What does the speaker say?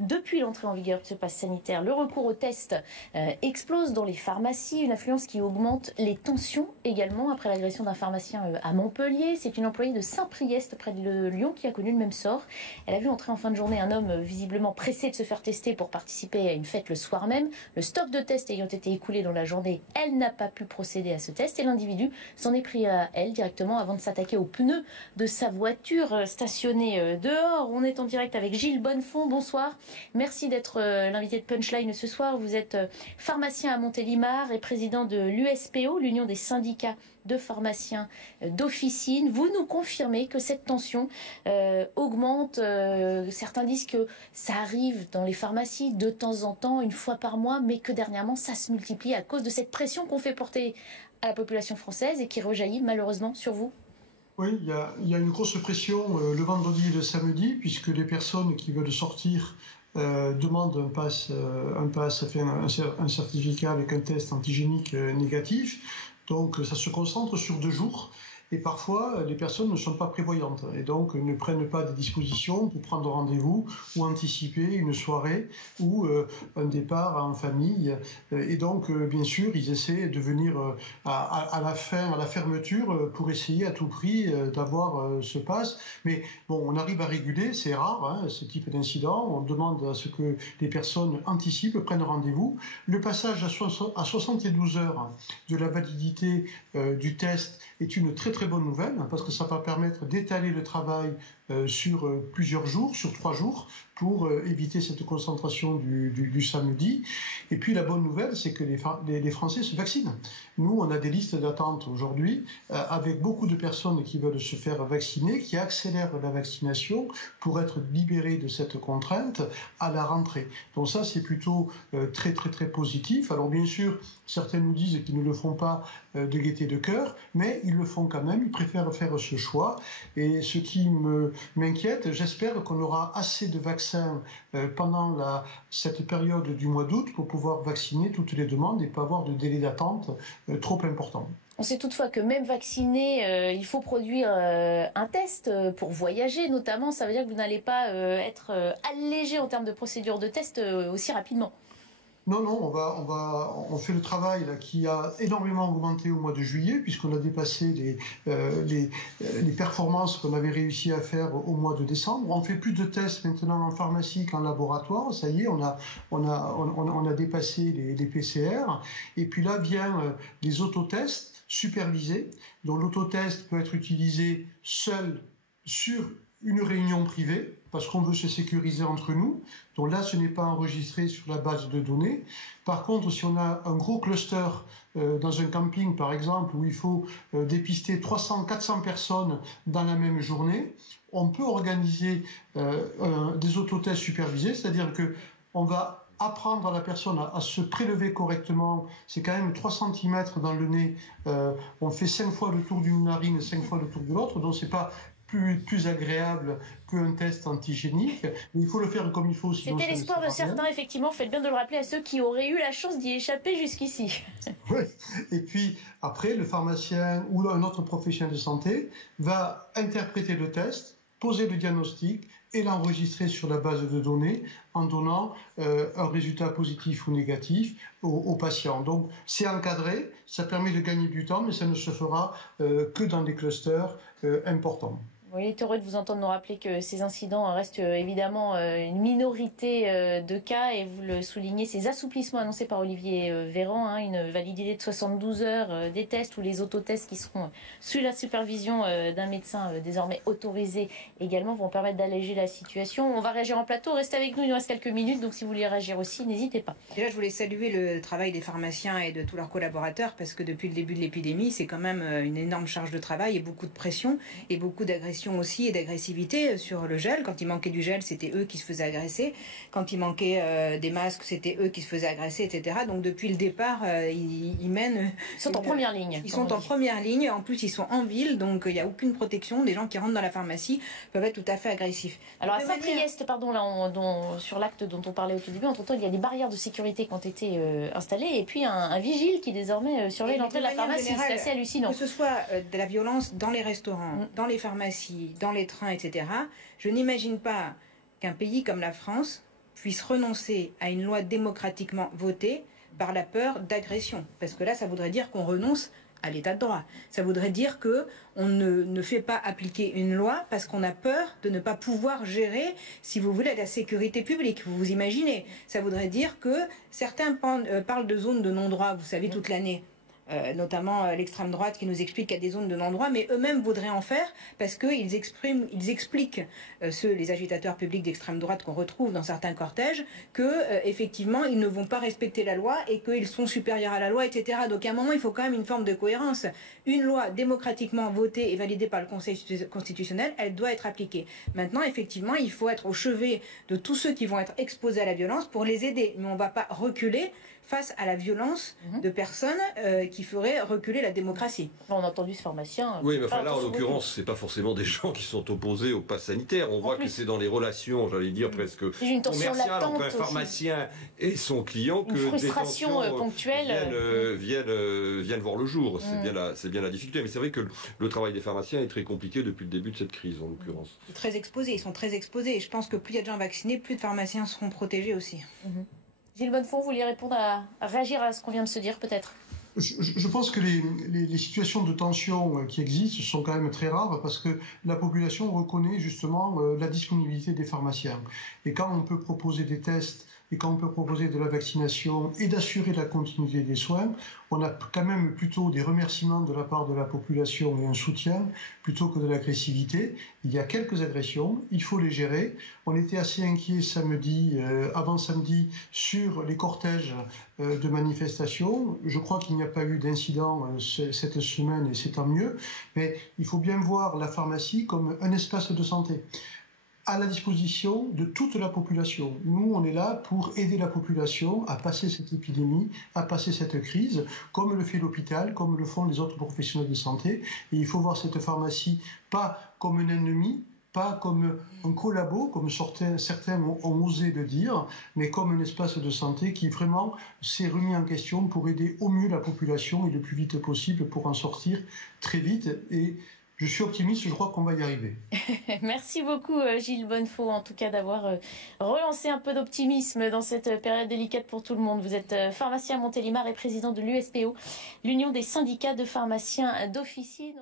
Depuis l'entrée en vigueur de ce pass sanitaire, le recours aux tests explose dans les pharmacies, une affluence qui augmente les tensions également après l'agression d'un pharmacien à Montpellier. C'est une employée de Saint-Priest près de Lyon qui a connu le même sort. Elle a vu entrer en fin de journée un homme visiblement pressé de se faire tester pour participer à une fête le soir même. Le stock de tests ayant été écoulé dans la journée, elle n'a pas pu procéder à ce test et l'individu s'en est pris à elle directement avant de s'attaquer aux pneus de sa voiture stationnée dehors. On est en direct avec Gilles Bonnefond. Bonsoir. Merci d'être l'invité de Punchline ce soir. Vous êtes pharmacien à Montélimar et président de l'USPO, l'Union des syndicats de pharmaciens d'officine. Vous nous confirmez que cette tension augmente. Certains disent que ça arrive dans les pharmacies de temps en temps, une fois par mois, mais que dernièrement ça se multiplie à cause de cette pression qu'on fait porter à la population française et qui rejaillit malheureusement sur vous. Oui, il y a une grosse pression le vendredi et le samedi, puisque les personnes qui veulent sortir demandent un certificat avec un test antigénique négatif. Donc ça se concentre sur 2 jours. Et parfois, les personnes ne sont pas prévoyantes et donc ne prennent pas des dispositions pour prendre rendez-vous ou anticiper une soirée ou un départ en famille. Et donc, bien sûr, ils essaient de venir à la fermeture pour essayer à tout prix d'avoir ce pass. Mais bon, on arrive à réguler, c'est rare, ce type d'incident. On demande à ce que les personnes anticipent, prennent rendez-vous. Le passage à 72 heures de la validité du test est une très bonne nouvelle parce que ça va permettre d'étaler le travail sur plusieurs jours, sur 3 jours, pour éviter cette concentration du samedi. Et puis la bonne nouvelle, c'est que les Français se vaccinent. Nous, on a des listes d'attente aujourd'hui avec beaucoup de personnes qui veulent se faire vacciner, qui accélèrent la vaccination pour être libérés de cette contrainte à la rentrée. Donc ça, c'est plutôt très positif. Alors bien sûr, certains nous disent qu'ils ne le font pas de gaieté de cœur, mais ils le font quand même, ils préfèrent faire ce choix. Et ce qui m'inquiète, j'espère qu'on aura assez de vaccins pendant cette période du mois d'août pour pouvoir vacciner toutes les demandes et pas avoir de délai d'attente trop important. On sait toutefois que même vacciné, il faut produire un test pour voyager notamment. Ça veut dire que vous n'allez pas être allégé en termes de procédure de test aussi rapidement. Non, on fait le travail là, qui a énormément augmenté au mois de juillet, puisqu'on a dépassé les performances qu'on avait réussi à faire au mois de décembre. On fait plus de tests maintenant en pharmacie qu'en laboratoire. Ça y est, on a dépassé les PCR. Et puis là viennent les autotests supervisés, dont l'autotest peut être utilisé seul sur une réunion privée, parce qu'on veut se sécuriser entre nous. Donc là, ce n'est pas enregistré sur la base de données. Par contre, si on a un gros cluster dans un camping, par exemple, où il faut dépister 300-400 personnes dans la même journée, on peut organiser des autotests supervisés, c'est-à-dire qu'on va apprendre à la personne à se prélever correctement. C'est quand même 3 cm dans le nez. On fait 5 fois le tour d'une narine, 5 fois le tour de l'autre, donc c'est pas plus agréable qu'un test antigénique, mais il faut le faire comme il faut. C'était l'espoir de certains, effectivement, faites bien de le rappeler à ceux qui auraient eu la chance d'y échapper jusqu'ici. Oui, et puis après, le pharmacien ou un autre professionnel de santé va interpréter le test, poser le diagnostic et l'enregistrer sur la base de données en donnant un résultat positif ou négatif au patient. Donc c'est encadré, ça permet de gagner du temps, mais ça ne se fera que dans des clusters importants. Il est heureux de vous entendre nous rappeler que ces incidents restent évidemment une minorité de cas et vous le soulignez, ces assouplissements annoncés par Olivier Véran, une validité de 72 heures des tests ou les autotests qui seront sous la supervision d'un médecin désormais autorisé également vont permettre d'alléger la situation. On va réagir en plateau, restez avec nous, il nous reste quelques minutes, donc si vous voulez réagir aussi, n'hésitez pas. Déjà, je voulais saluer le travail des pharmaciens et de tous leurs collaborateurs parce que depuis le début de l'épidémie, c'est quand même une énorme charge de travail et beaucoup de pression et beaucoup d'agression aussi et d'agressivité sur le gel. Quand il manquait du gel, c'était eux qui se faisaient agresser. Quand il manquait des masques, c'était eux qui se faisaient agresser, etc. Donc depuis le départ, ils mènent... Ils sont en première ligne. Ils sont en première ligne. En plus, ils sont en ville, donc il n'y a aucune protection. Des gens qui rentrent dans la pharmacie peuvent être tout à fait agressifs. Alors à Saint-Priest, pardon, là, sur l'acte dont on parlait au tout début, entre-temps, il y a des barrières de sécurité qui ont été installées et puis un vigile qui désormais surveille l'entrée de la pharmacie. C'est assez hallucinant. Que ce soit de la violence dans les restaurants, dans les pharmacies, dans les trains, etc. Je n'imagine pas qu'un pays comme la France puisse renoncer à une loi démocratiquement votée par la peur d'agression. Parce que là, ça voudrait dire qu'on renonce à l'état de droit. Ça voudrait dire qu'on ne fait pas appliquer une loi parce qu'on a peur de ne pas pouvoir gérer, si vous voulez, la sécurité publique. Vous vous imaginez? Ça voudrait dire que certains parlent de zones de non-droit, vous savez, toute l'année. Notamment l'extrême droite qui nous explique qu'il y a des zones de non-droit, mais eux-mêmes voudraient en faire parce qu'ils expliquent, les agitateurs publics d'extrême droite qu'on retrouve dans certains cortèges, que effectivement ils ne vont pas respecter la loi et qu'ils sont supérieurs à la loi, etc. Donc à un moment, il faut quand même une forme de cohérence. Une loi démocratiquement votée et validée par le Conseil constitutionnel, elle doit être appliquée. Maintenant, effectivement, il faut être au chevet de tous ceux qui vont être exposés à la violence pour les aider, mais on ne va pas reculer face à la violence de personnes qui feraient reculer la démocratie. On a entendu ce pharmacien. Oui, mais enfin là, en l'occurrence, c'est pas forcément des gens qui sont opposés au pass sanitaire. On voit que c'est dans les relations, j'allais dire, presque commerciales entre un pharmacien et son client que des tensions ponctuelle viennent voir le jour. C'est bien la difficulté. Mais c'est vrai que le travail des pharmaciens est très compliqué depuis le début de cette crise, en l'occurrence. Très exposés, ils sont très exposés. Et je pense que plus il y a de gens vaccinés, plus de pharmaciens seront protégés aussi. Gilles Bonnefond, vous vouliez répondre à réagir à ce qu'on vient de se dire, peut-être? Je pense que les situations de tension qui existent sont quand même très rares parce que la population reconnaît justement la disponibilité des pharmaciens. Et quand on peut proposer des tests et quand on peut proposer de la vaccination et d'assurer la continuité des soins, on a quand même plutôt des remerciements de la part de la population et un soutien plutôt que de l'agressivité. Il y a quelques agressions, il faut les gérer. On était assez inquiets avant samedi, sur les cortèges de manifestations. Je crois qu'il n'y a pas eu d'incident cette semaine et c'est tant mieux. Mais il faut bien voir la pharmacie comme un espace de santé à la disposition de toute la population. Nous, on est là pour aider la population à passer cette épidémie, à passer cette crise, comme le fait l'hôpital, comme le font les autres professionnels de santé. Et il faut voir cette pharmacie pas comme un ennemi, pas comme un collabo, comme certains ont osé le dire, mais comme un espace de santé qui vraiment s'est remis en question pour aider au mieux la population et le plus vite possible pour en sortir très vite. Et je suis optimiste, je crois qu'on va y arriver. Merci beaucoup Gilles Bonnefond, en tout cas d'avoir relancé un peu d'optimisme dans cette période délicate pour tout le monde. Vous êtes pharmacien à Montélimar et président de l'USPO, l'Union des syndicats de pharmaciens d'officine.